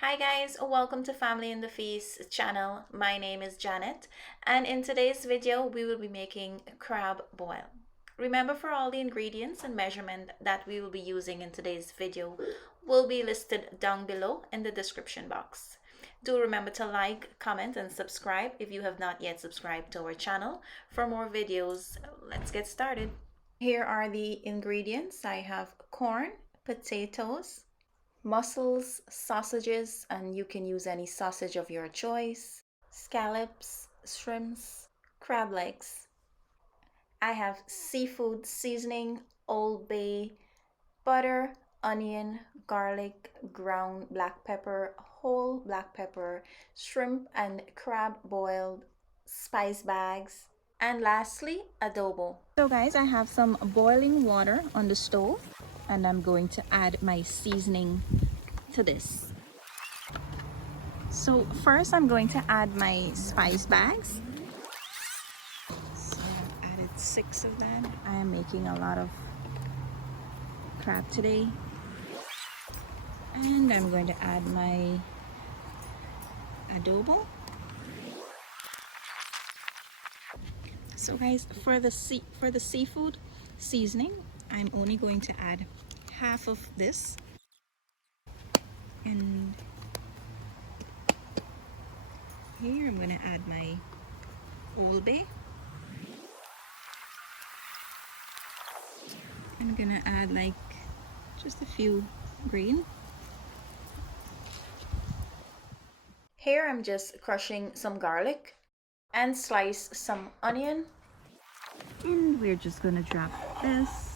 Hi guys, welcome to Family in the Feast channel. My name is Janet, and in today's video we will be making crab boil. Remember, for all the ingredients and measurement that we will be using in today's video will be listed down below in the description box. Do remember to like, comment, and subscribe if you have not yet subscribed to our channel for more videos. Let's get started. Here are the ingredients. I have corn, potatoes, mussels, sausages, and you can use any sausage of your choice, scallops, shrimps, crab legs. I have seafood seasoning, Old Bay, butter, onion, garlic, ground black pepper, whole black pepper, shrimp and crab boiled, spice bags, and lastly, adobo. So guys, I have some boiling water on the stove and I'm going to add my seasoning to this. So first I'm going to add my spice bags. So I've added 6 of them. I am making a lot of crab today. And I'm going to add my adobo. So guys, for the seafood seasoning, I'm only going to add half of this. And here I'm going to add my Old Bay. I'm going to add like just a few green. Here I'm just crushing some garlic and slice some onion. And we're just going to drop this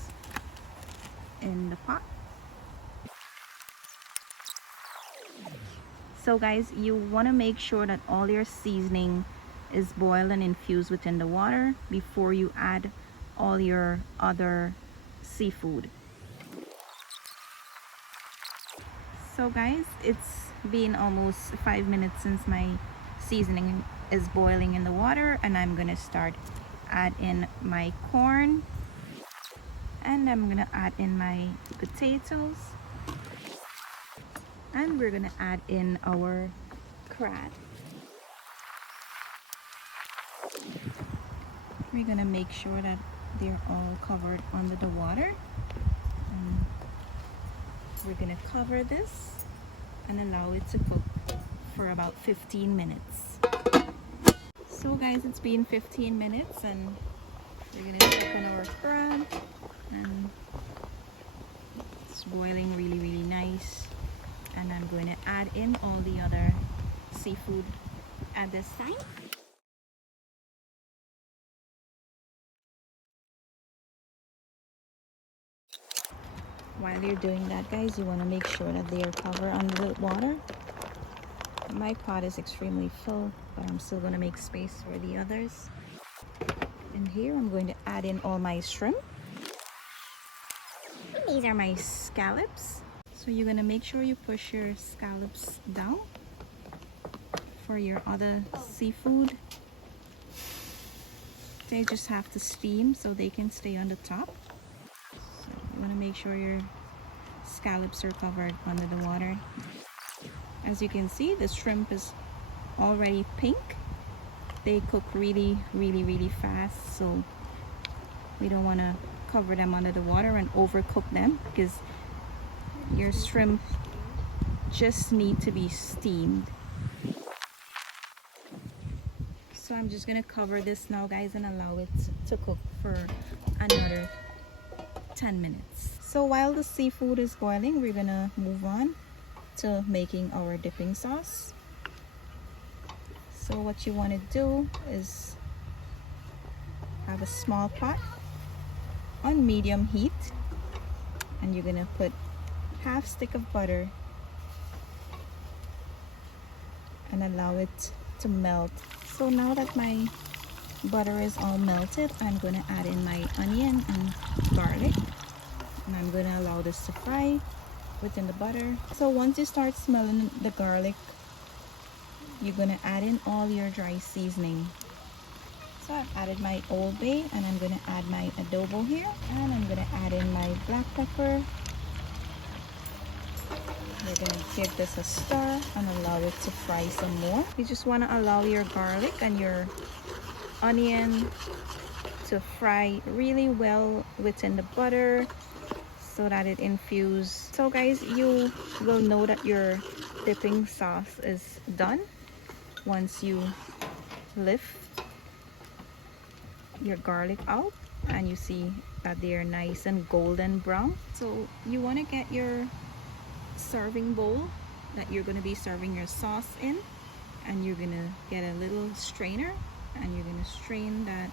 in the pot. So guys, you want to make sure that all your seasoning is boiled and infused within the water before you add all your other seafood. So guys, it's been almost 5 minutes since my seasoning is boiling in the water, and I'm gonna start add in my corn, and I'm gonna add in my potatoes, and we're gonna add in our crab. We're gonna make sure that they're all covered under the water. And we're gonna cover this and allow it to cook for about 15 minutes. So guys, it's been 15 minutes and we're gonna check on our crab, and it's boiling really nice. And I'm going to add in all the other seafood at this time. While you're doing that, guys, you want to make sure that they are covered under the water. My pot is extremely full, but I'm still going to make space for the others. And here I'm going to add in all my shrimp. And these are my scallops. So you're going to make sure you push your scallops down for your other seafood. They just have to steam so they can stay on the top. So you want to make sure your scallops are covered under the water. As you can see, the shrimp is already pink. They cook really fast, so we don't want to cover them under the water and overcook them, because your shrimp just need to be steamed. So I'm just gonna cover this now, guys, and allow it to cook for another 10 minutes. So while the seafood is boiling, we're gonna move on to making our dipping sauce. So what you want to do is have a small pot on medium heat, and you're gonna put half stick of butter and allow it to melt. So now that my butter is all melted, I'm gonna add in my onion and garlic, and I'm gonna allow this to fry within the butter. So once you start smelling the garlic, you're gonna add in all your dry seasoning. So I've added my Old Bay, and I'm gonna add my adobo here, and I'm gonna add in my black pepper, We're gonna give this a stir and allow it to fry some more. You just want to allow your garlic and your onion to fry really well within the butter so that it infuses. So guys, you will know that your dipping sauce is done once you lift your garlic out and you see that they're nice and golden brown. So you want to get your serving bowl that you're going to be serving your sauce in, and you're going to get a little strainer and you're going to strain that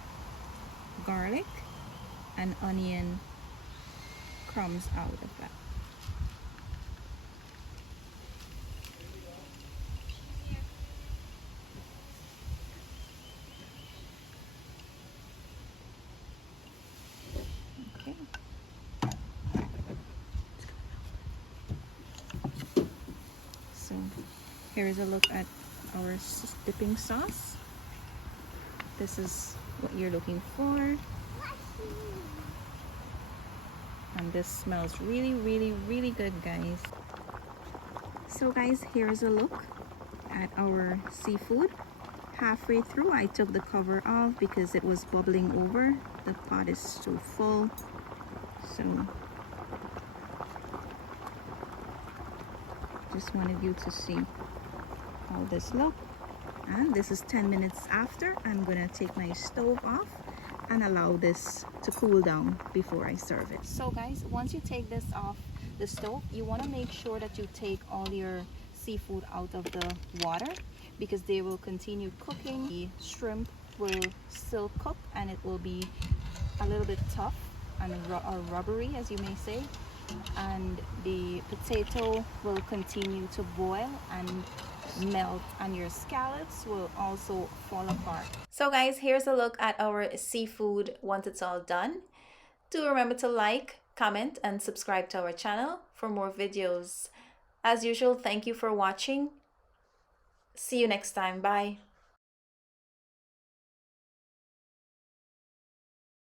garlic and onion crumbs out of that. Okay. So here is a look at our dipping sauce. This is what you're looking for. And this smells really, really, really good, guys. So guys, here's a look at our seafood. Halfway through, I took the cover off because it was bubbling over. The pot is so full. So just wanted you to see how this looks. And this is 10 minutes after. I'm gonna take my stove off and allow this to cool down before I serve it. So guys, once you take this off the stove, you want to make sure that you take all your seafood out of the water because they will continue cooking. The shrimp will still cook and it will be a little bit tough and or rubbery, as you may say, and the potato will continue to boil and melt and your scallops will also fall apart. So guys, here's a look at our seafood once it's all done. Do remember to like, comment, and subscribe to our channel for more videos. As usual, thank you for watching. See you next time. Bye.